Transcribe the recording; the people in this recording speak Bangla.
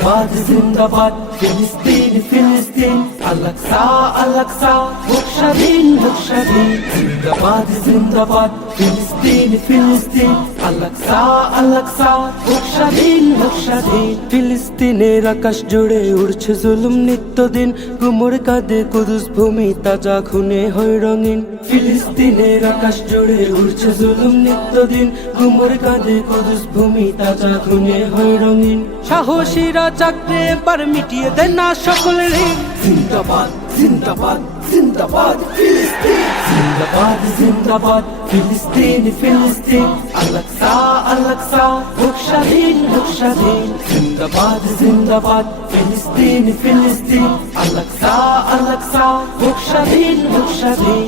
জিন্দাবাদ জিন্দাবাদ ফিলিস্তিন ফিলিস্তিন আল-আকসা আল-আকসা হোক স্বাধীন হোক স্বাধীন জিন্দাবাদ জিন্দাবাদ ফিলিস্তিন ফিলিস্তিন আল-আকসা আল-আকসা হোক স্বাধীন হোক স্বাধীন ফিলিস্তিনের আকাশ জুড়ে উড়ছে জুলুম নিত্যদিন গুমর কাঁদে কুদুস ভূমি তাজা খুনে হয় রঙিন ফিলিস্তিনের আকাশ জুড়ে উড়ছে জুলুম নিত্যদিন গুমর কাঁদে কুদুস ভূমি তাজা খুনে হয় রঙিন সাহসীরা চাকরে এবার মিটিয়ে দেন না সকলের জিন্দাবাদ জিন্দাবাদ জিন্দাবাদ ফিলিস্তিন জিন্দাবাদ জিন্দাবাদ ফিলিস্তিন ফিলিস্তিন আল-আকসা আল-আকসা হোক স্বাধীন হোক স্বাধীন জিন্দাবাদ জিন্দাবাদ ফিলিস্তিন ফিলিস্তিন আল-আকসা আল-আকসা হোক স্বাধীন হোক স্বাধীন